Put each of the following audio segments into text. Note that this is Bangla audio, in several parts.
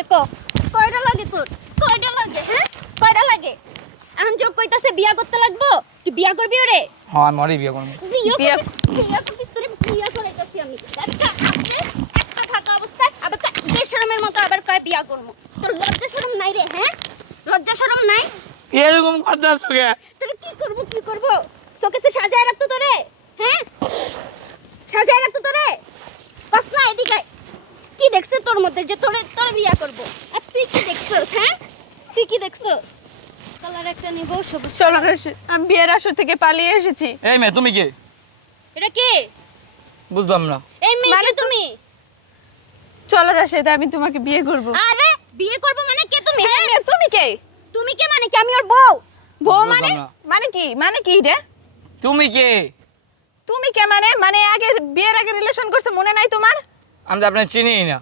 লাগে ক কয়টা লাগে তোর? কয়টা লাগে? হ্যাঁ? কয়টা লাগে? এখন যোগ কইতাছে বিয়া করতে লাগবো? কি বিয়া করবি ওরে? হ্যাঁ আমি মরে বিয়ে করব। বিয়া বিয়া- করবি তোরে বিয়া করাইতাছি আমি। একটা আছে একটা থাকা অবস্থায় আবার বেশরমের মতো আবার কয় বিয়া করব? তোর লজ্জা শরম নাই রে হ্যাঁ? লজ্জা শরম নাই? এরকম কথা শুনে তোর কি করব কি করব? তোকে সে সাজায় রাখতো তোরে হ্যাঁ? সাজায় রাখতো তোরে? বাস না এদিকে। কি দেখছে তোর মধ্যে? যে তোরে তোর বিয়া করব। আর তুই কি দেখছস হ্যাঁ? তুই কি দেখছস? কালার একটা নিব সবুজ চলো রাশি, আমি বিয়ের আসর থেকে পালিয়ে এসেছি। এই মেয়ে তুমি কে? এটা কি? বুঝলাম না। এই মেয়ে মানে তুমি? চলো রাশেদ আমি তোমাকে বিয়ে করব। আরে বিয়ে করব মানে কে তুমি? হ্যাঁ, মেয়ে, তুমি কে? তুমি কে মানে কি? আমি ওর বউ। বউ মানে মানে কি? মানে কি রে তুমি কে? তুমি কে মানে? মানে আগে বিয়ের আগে রিলেশন করছে মনে নাই তোমার? আমি তো আপনার চিনি না।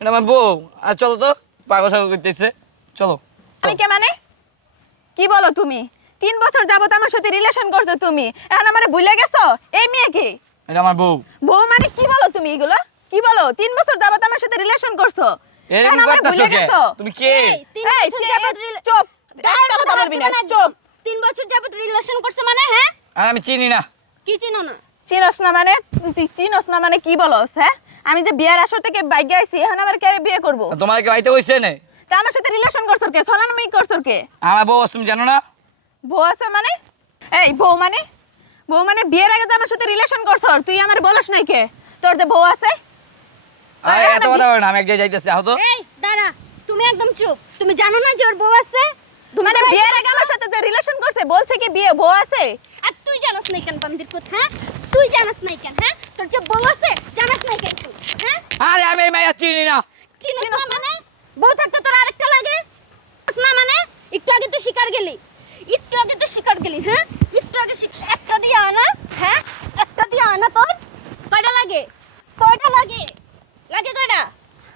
এটা আমার বউ। আর চলো তো পাগল সাগল করতেছে। চলো। আমি কে মানে? কি বলো তুমি? তিন বছর যাবত আমার সাথে রিলেশন করছ তুমি। এখন আমার ভুলে গেছো? এই মেয়ে কি? এটা আমার বউ। বউ মানে কি বলো তুমি এগুলো? কি বলো? তিন বছর যাবত আমার সাথে রিলেশন করছ। এখন আমার ভুলে গেছো? তুমি কে? এই, চুপ। একটা কথা বলবি না। চুপ। তিন বছর যাবত রিলেশন করছে মানে হ্যাঁ? আর আমি চিনি না। কি চিনো না? চিনস না মানে? তুই চিনস না মানে কি বলস হ্যাঁ? আমি যে বিয়ের আসর থেকে বাইকে আইছি এখন আমার কে বিয়ে করব? তোমার কেউ আইতে হয়েছে না? তা আমার সাথে রিলেশন করছর কে? সলানমি করছর কে? আমার বউ তুমি জানো না? বউ আছে মানে? এই বউ মানে? বউ মানে বিয়ের আগে যে আমার সাথে রিলেশন করছর তুই আমার বলস নাই কে? তোর যে বউ আছে? আর এত কথা বলো না আমি এক জায়গায় যাইতেছি আহো তো এই দাঁড়া তুমি একদম চুপ। তুমি জানো না যে ওর বউ আছে? মানে বিয়ের আগে আমার সাথে যে রিলেশন করছে বলছে কি বিয়ে বউ আছে? আর তুই জানাস নাই কেন বান্দির পুত হ্যাঁ? তুই জানাস নাই কেন হ্যাঁ? তোর যে বউ আছে জানাস নাই কেন তুই হ্যাঁ? আরে আমি এই মেয়ে চিনি না। চিনিস না মানে? বউ থাকতে তোর আরেকটা লাগে? না মানে? একটু আগে তুই শিকার গেলি। একটু আগে তুই শিকার গেলি হ্যাঁ? একটু আগে একটা দিয়ে আনা হ্যাঁ? একটা দিয়ে আনা তোর। কয়টা লাগে? কয়টা লাগে? লাগে কয়টা?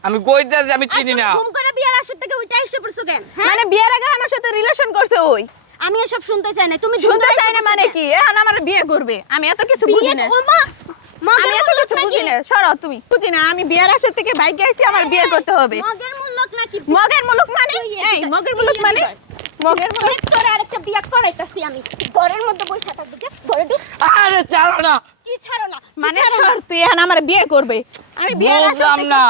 আমি কইতেছি আমি চিনি তুমি না। ঘুম করে বিয়ার আসর থেকে ওইটা এসে পড়ছো কেন হ্যাঁ? মানে বিয়ের আগে আমার সাথে রিলেশন করছে ওই। আমি এসব শুনতে চাই না। তুমি শুনতে চাই না মানে কি? এখন আমার বিয়ে করবে। আমি এত কিছু বুঝি না। ও মা! মা আমি এত কিছু বুঝি না। সরো তুমি। বুঝি না আমি বিয়ের আসর থেকে বাইকে আইছি আমার বিয়ে করতে হবে। মগের মূল্যক নাকি? মগের মুলুক মানে? এই মগের মুলুক মানে। মগের মুলুক তোর আরেকটা বিয়া করাইতাছি আমি। ঘরের মধ্যে বসে থাকবি কে? ঘরে ঢুক। আরে চালো না। কি ছাড়ো না? মানে ছাড়ো সর তুই এখন আমার বিয়ে করবে। আমি বিয়ের আসর থেকে না।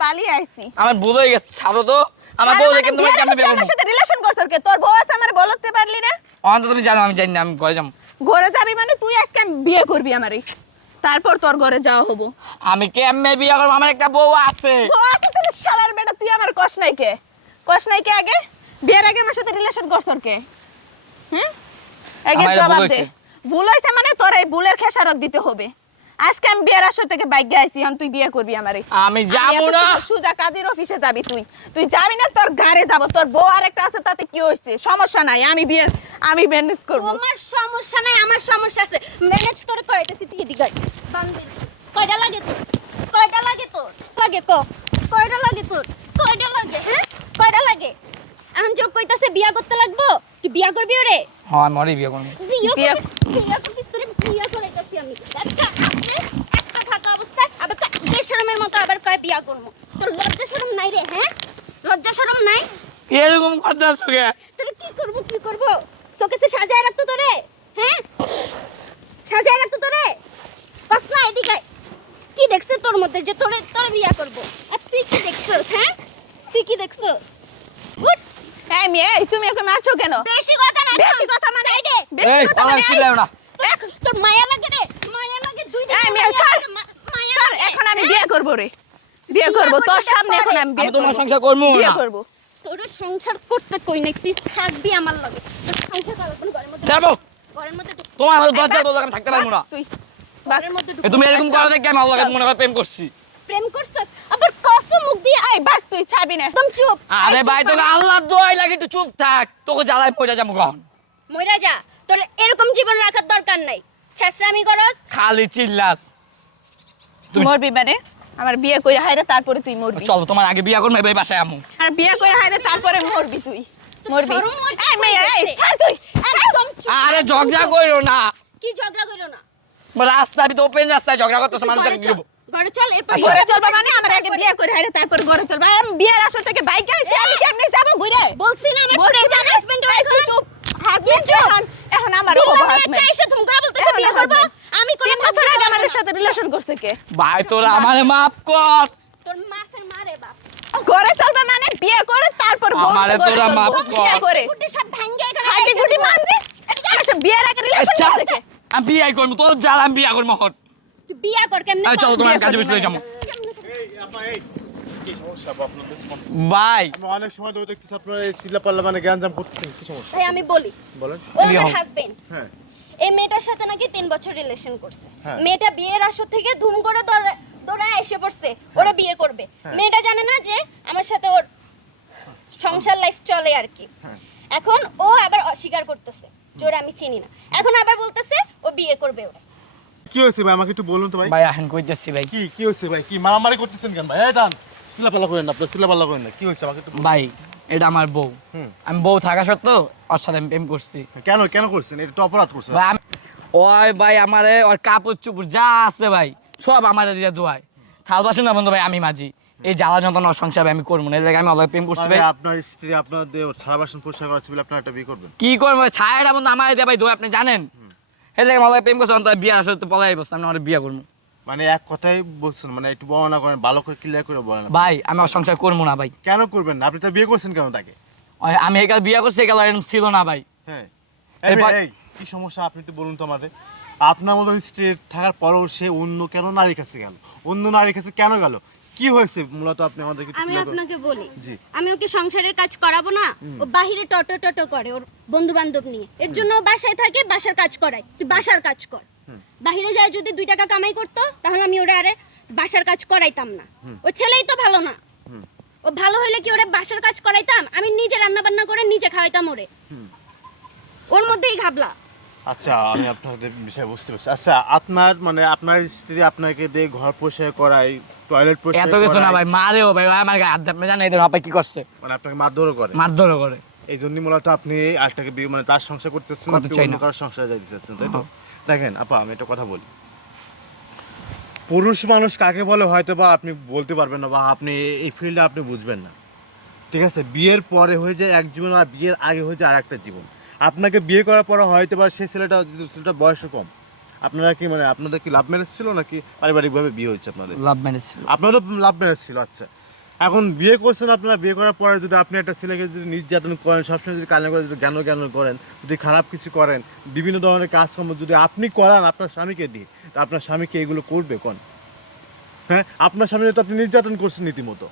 পালিয়ে আইছি। আমার হয়ে গেছে ছাড়ো তো। আমার বউ মানে দেখে তোমার কেমন বিয়ে আমার সাথে রিলেশন করছর কে? তোর বউ আছে আমার বলতে পারলি না? অন্ত তুমি জানো আমি জানি না আমি ঘরে যাব। ঘরে যাবি মানে তুই আজকে বিয়ে করবি আমারে। তারপর তোর ঘরে যাওয়া হব। আমি কেমনে বিয়ে করব? আমার একটা বউ আছে। বউ আছে তোর শালার বেটা তুই আমার কষ নাই কে? কষ নাই কে আগে? বিয়ের আগে আমার সাথে রিলেশন করছর কে? হুম? আগে জবাব দে। ভুল হয়েছে মানে তোর এই ভুলের খেসারত দিতে হবে। আজকে আমি বিয়ের আসর থেকে বাইক আইছি এখন তুই বিয়ে করবি আমারে। আমি যাব না। সুজা- কাজের অফিসে যাবি তুই। তুই যাবি না তোর গাড়ি যাব। তোর বউ আরেকটা আছে তাতে কি হয়েছে সমস্যা নাই আমি বিয়ে আমি ম্যানেজ করব। তোমার সমস্যা নাই আমার সমস্যা আছে। ম্যানেজ তোর করাইতেছি তুই এদিকে আয়। কয়টা লাগে তোর? কয়টা লাগে তোর? লাগে ক? কয়টা লাগে তোর? কয়টা লাগে? হ্যাঁ? কয়টা লাগে? এখন যোগ কইতাছে বিয়া করতে লাগবো? কি বিয়া করবি ওরে? হ্যাঁ আমি মরে বিয়ে করব। বিয়া বিয়া করবি? তোরে বিয়া করাইতাছি আমি একটা আছে একটা থাকা অবস্থায় আবার কা- বেশরমের মতো আবার কয় বিয়া করব? তোর লজ্জা শরম নাই রে হ্যাঁ? লজ্জা শরম নাই? এরকম কথা শুনে তোরে কি করব কি করব? তোকে সে সাজায় রাখতো তোরে হ্যাঁ? সাজায় রাখতো তোরে? বাস না এদিকে কি দেখছে তোর মধ্যে যে তোরে তোর বিয়া করব? আর তুই কি দেখছস হ্যাঁ? তুই কি দেখছস? উঠ। এই মেয়ে তুমি ওকে মারছো কেন? বেশি কথা না বেশি কথা মানে সাইডে। বেশি কথা মানে এই। না। তোর মায়া লাগে রে মায়া লাগে দুই দিকে এখন আমি? বিয়ে করব রে। বিয়ে করব তোর সামনে এখন পরে। আমি বিয়ে করব। সংসার করব বিয়ে করব। তোর সংসার করতে কই নাই তুই থাকবি আমার লগে। তোর সংসার করব ঘরের মধ্যে যাব। ঘরের মধ্যে তোমার আমার দরজা আমি থাকতে পারব না। তুই ঘরের মধ্যে তুমি এরকম করো দেখে আমি লাগে মনে হয় প্রেম করছি? প্রেম করছস আবার কত মুখ দিয়ে বাক তুই ছাড়বি না। একদম চুপ। আরে ভাই তোকে করে। আল্লাহ দোয়াই লাগে একটু চুপ থাক। তোকে জ্বালায় পড়ে যাব কখন? মইরা যা। তোর এরকম জীবন রাখার দরকার নাই। ছেসরামি করস। খালি চিল্লাস। মরবি মানে? আমার বিয়ে করে হাইরে তারপরে তুই মরবি। চলো তোমার আগে বিয়ে করব এবার বাসায় আমু। আর বিয়ে করে হাইরে তারপরে মরবি তুই। মরবি। এই মেয়ে এই ছাড় তুই। একদম আরে ঝগড়া করো না। কি ঝগড়া করো না? রাস্তা তো ওপেন রাস্তায় ঝগড়া করতেছো মানুষ ঘরে কি চল, ঘরে চল এরপর আচ্ছা। ঘরে চলবা মানে? আমার আগে বিয়ে করে হাইরে তারপর ঘরে চলবা। আমি বিয়ের আসর থেকে বাইকে আইছি আমি কেমনে যাব ঘুরে? বলছি না আমার হাজবেন্ড চুপ। হাজবেন্ড এখন এখন আমার হাজবেন্ড এসে ধুম করে বলতেছে বিয়ে করব? বছর সাথে রিলেশন করছে কে? ভাই তোরা আমারে মাফ কর। তোর মাফের মারে বাপ। ঘরে চলবা মানে বিয়ে করে তারপর বউ আমারে তোরা মাফ কর। করে। গুটি সব ভাঙ্গে এখানে হাড্ডি গুটি দিব। মারবে? আমার বিয়ের আগে রিলেশন আচ্ছা করছে কে? আমি বিয়ে করব তোর যার আমি বিয়ে করব হট। তুই বিয়া কর কেমনে চলো তোমার করবি বসে যাব। এই আপা এই কি সমস্যা আপা আপনাদের ভাই। আমি অনেক সময় ধরে দেখতেছি আপনারা এই চিল্লা পাল্লা মানে গ্যাঞ্জাম করতেছেন কি সমস্যা? ভাই আমি বলি। বলেন। আমার হাজবেন্ড হ্যাঁ। এই মেয়েটার সাথে নাকি তিন বছর রিলেশন করছে। হ্যাঁ। মেয়েটা বিয়ের আসর থেকে ধুম করে দৌড়ে দৌড়ায় এসে পড়ছে ওরা বিয়ে করবে। হ্যাঁ। মেয়েটা জানে না যে আমার সাথে ওর সংসার লাইফ চলে আর কি। হ্যাঁ। এখন ও আবার অস্বীকার করতেছে যে ওরা আমি চিনি না। এখন আবার বলতেছে ও বিয়ে করবে ওরা। কি হয়েছে ভাই? আমাকে একটু বলুন তো ভাই। ভাই এখন কইতেছি ভাই। কি কি হয়েছে ভাই? কি মারামারি করতেছেন কেন ভাই? এই ডান চিল্লা করেন না আপনার করেন না। কি হয়েছে? আমাকে একটু ভাই এটা আমার বউ। হুম। আমি বউ থাকা সত্ত্বেও ওর সাথে আমি প্রেম করছি। কেন কেন করছেন? এটা তো অপরাধ করছেন। ভাই আমি ওই ভাই আমারে ওর কাপড় চুপড় যা আছে ভাই সব আমারে দিয়ে থাল বাসন না বন্ধু ভাই আমি মাঝি এই জ্বালা যন্ত্রণা আমি করব না। আমি অলরেডি প্রেম করছি মানে ভাই। আপনার স্ত্রী আপনার থালা বাসন পরিষ্কার করাচ্ছে বলে আপনার একটা বিয়ে করবেন? কি করব? ছায়াটা বন্ধু আমার দিয়ে ভাই দোয়া আপনি জানেন? এর লাগে অলরেডি প্রেম করছি অন্তত বিয়ে আসলে তো পলাই বসছে আমি আমার বিয়ে করব। মানে এক কথাই বলছেন মানে একটু বর্ণনা করেন ভালো করে ক্লিয়ার করে বলেন। ভাই আমি ওর সংসার করব না ভাই। কেন করবেন না? আপনি তো বিয়ে করছেন কেন তাকে? আমি একাল বিয়ে করছি একাল এরকম ছিল না ভাই। হ্যাঁ। কি সমস্যা? আপনি তো বলুন তো আমাদের আপনার মতো স্ত্রী থাকার পরেও সে অন্য কেন নারীর কাছে গেল? অন্য নারীর কাছে কেন গেল? কি হয়েছে? মূলত আপনি আমাদেরকে আমি আপনাকে বলি আমি ওকে সংসারের কাজ করাবো না ও বাহিরে টটো টটো করে ওর বন্ধু বান্ধব নিয়ে। এর জন্য বাসায় থাকে বাসার কাজ করায়। তুই বাসার কাজ কর। বাহিরে যায় যদি দুই টাকা কামাই করতো তাহলে আমি ওরা আরে বাসার কাজ করাইতাম না। ও ছেলেই তো ভালো না। ও ভালো হইলে কি ওরে বাসার কাজ করাইতাম? আমি নিজে রান্না বান্না করে নিজে খাওয়াইতাম ওরে। ওর মধ্যেই ঘাবলা। আচ্ছা আমি আপনাদের বিষয় বুঝতে পারছি। আচ্ছা আপনার মানে আপনার স্ত্রী আপনাকে দিয়ে ঘর পরিষ্কার করায় টয়লেট পরিষ্কার এত কিছু না ভাই মারেও ভাই ভাই আমার গায়ে হাত। আপনি জানেন এদের বাপা কি করছে? মানে আপনাকে মারধরও করে? মারধরও করে। এই জন্যই মূলত আপনি আরেকটাকে বিয়ে মানে তার সংসার করতেছেন করতে আপনি চাই অন্য না। কারোর সংসারে যাইতে চাচ্ছেন তাই তো? দেখেন আপা আমি একটা কথা বলি। পুরুষ মানুষ কাকে বলে হয়তো বা আপনি বলতে পারবেন না বা আপনি এই ফিল্ডে আপনি বুঝবেন না। ঠিক আছে? বিয়ের পরে হয়ে যায় এক জীবন আর বিয়ের আগে হয়ে যায় আর একটা জীবন। আপনাকে বিয়ে করার পরে হয়তো বা সেই ছেলেটা ছেলেটা বয়সও কম। আপনারা কি মানে আপনাদের কি লাভ ম্যারেজ ছিল নাকি পারিবারিকভাবে বিয়ে হয়েছে আপনাদের? লাভ ম্যারেজ ছিল। আপনাদের লাভ ম্যারেজ ছিল আচ্ছা। এখন বিয়ে করছেন আপনারা বিয়ে করার পরে যদি আপনি একটা ছেলেকে যদি নির্যাতন করেন সবসময় যদি কানে করে যদি জ্ঞান জ্ঞান করেন যদি খারাপ কিছু করেন বিভিন্ন ধরনের কাজকর্ম যদি আপনি করান আপনার স্বামীকে দিয়ে তা আপনার স্বামীকে এগুলো করবে কোন? হ্যাঁ? আপনার স্বামীকে তো আপনি নির্যাতন করছেন রীতিমতো।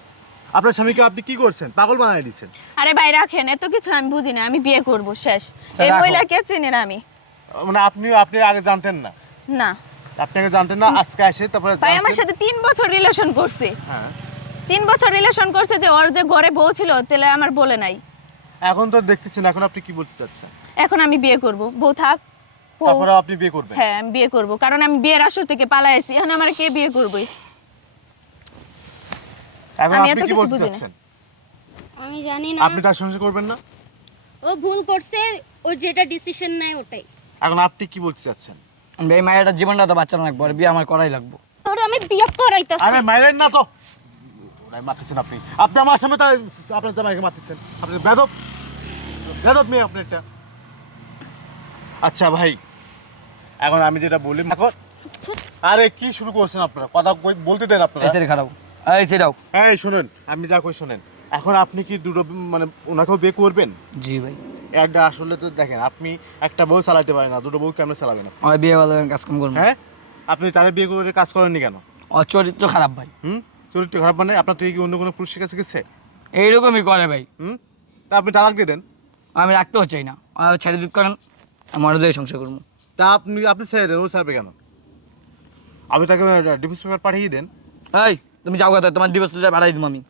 আপনার স্বামীকে আপনি কি করছেন? পাগল বানাই দিচ্ছেন। আরে ভাই রাখেন এত কিছু আমি বুঝি না আমি বিয়ে করব শেষ। আচ্ছা, এই। মহিলাকে চিনি না আমি মানে আপনি আপনি আগে জানতেন না? না। আপনি আগে জানতেন না আজকে আসে তারপরে ভাই আমার সাথে তিন বছর রিলেশন করছে। হ্যাঁ। তিন বছর রিলেশন করছে যে ওর যে ঘরে বউ ছিল তাহলে আমার বলে নাই। এখন তো দেখতেছেন এখন আপনি কি বলতে চাচ্ছেন? এখন আমি বিয়ে করব। বউ থাক বউ- তারপরে আপনি বিয়ে করবেন? হ্যাঁ আমি বিয়ে করব। কারণ আমি বিয়ের আসর থেকে পালাইছি এখন আমার কে বিয়ে করবে এখন আমি আপনি কি কিছু বলতে বুঝি না। চাচ্ছেন? আমি জানি না। আপনি তার সংসার করবেন না? ও ভুল করছে ও যেটা ডিসিশন নেয় ওটাই। এখন আপনি কি বলতে চাচ্ছেন? আমি এই মায়ের জীবনটা তো বাচ্চা লাগবো আর বিয়ে আমার করাই লাগবো। তোরে আমি বিয়ে করাইতাছি। আরে মাইলেন না তো। ওরাই মারতেছেন আপনি। আপনি আমার সামনে তাই আপনার জামাইকে মারতেছেন। আপনি বেদব বেদব মেয়ে আপনি একটা। আচ্ছা ভাই এখন আমি যেটা বলি এখন আরে কি শুরু করছেন আপনারা? কথা কই- বলতে দেন আপনারা। এই সেটা খারাপ এই সেটাও হ্যাঁ শুনেন আমি যা কই শুনেন। এখন আপনি কি দুটো মানে ওনাকেও বিয়ে করবেন? জি ভাই। একটা আসলে তো দেখেন আপনি একটা বউ চালাতে পারেন না দুটো বউ কেমন চালাবেন বিয়ে ভালো কাজ কাম করব। হ্যাঁ? আপনি তারে বিয়ে করে কাজ করেননি কেন? অচরিত্র খারাপ ভাই। হুম? চরিত্র খারাপ মানে আপনার থেকে কি অন্য কোনো পুরুষের কাছে গেছে? এইরকমই করে ভাই। হুম? তা আপনি তালাক দিয়ে দেন। আমি রাখতেও চাই না। আমার ছেড়ে দিতে করেন আমার দিয়ে সংসার করব। তা আপনি আপনি ছেড়ে দেন ও ছাড়বে কেন? আপনি তাকে ডিভোর্স পেপার পাঠিয়ে দেন। এই তুমি যাও কথা তোমার ডিভোর্স লেটার পাঠাই দিব আমি।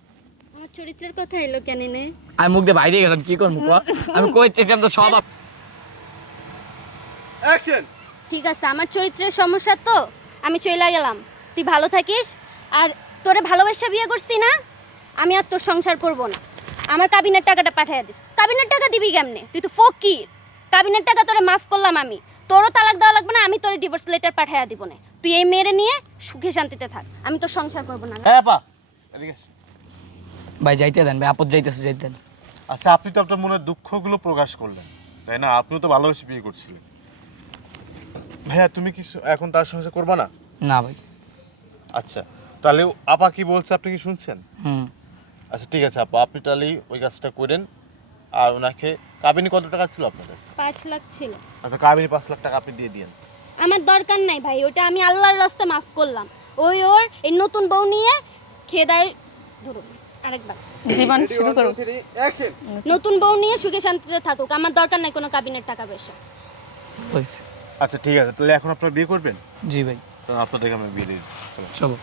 আমার চরিত্রের কথা এলো কেন নে? আমি মুখ দিয়ে বাইরে গেছিলাম কি করব ক? আমি কই চেয়েছিলাম তো সব আপ- অ্যাকশন ঠিক আছে আমার চরিত্রের সমস্যা তো আমি চলে গেলাম। তুই ভালো থাকিস আর তোরে ভালোবাসা বিয়ে করছি না আমি আর তোর সংসার করব না। আমার কাবিনের টাকাটা পাঠিয়ে দিস। কাবিনের টাকা দিবি কেমনে? তুই তো ফকির। কাবিনের টাকা তোরে মাফ করলাম আমি। তোরও তালাক দেওয়া লাগবে না আমি তোর ডিভোর্স লেটার পাঠিয়ে দিব না। তুই এই মেয়েরে নিয়ে সুখে শান্তিতে থাক। আমি তোর সংসার করব না। হ্যাঁ পা এদিকে আসো। ভাই যাইতে দেন ভাই আপদ যাইতেছে যাইতে দেন। আচ্ছা আপনি তো আপনার মনের দুঃখগুলো প্রকাশ করলেন। তাই না? আপনিও তো ভালোবেসে বিয়ে করছিলেন। ভাইয়া তুমি কি এখন তার সংসার করবা না? না ভাই। আচ্ছা। তাহলে আপা কি বলছে আপনি কি শুনছেন? হুম। আচ্ছা ঠিক আছে আপা আপনি তাহলে ওই কাজটা করেন। আর ওনাকে কাবিনী কত টাকা ছিল আপনাদের? পাঁচ লাখ ছিল। আচ্ছা কাবিনী পাঁচ লাখ টাকা আপনি দিয়ে দিন আমার দরকার নাই ভাই ওটা আমি আল্লাহর রাস্তা মাফ করলাম। ওই ওর এই নতুন বউ নিয়ে খেয়ে দেয় ধরো আরেকবার। জীবন শুরু করো। নতুন বউ নিয়ে সুখে শান্তিতে থাকুক আমার দরকার নাই কোনো কাবিনের টাকা পয়সা। আচ্ছা ঠিক আছে তাহলে এখন আপনারা বিয়ে করবেন? জি ভাই। আপনাদেরকে আমি বিয়ে দিয়ে। চলো।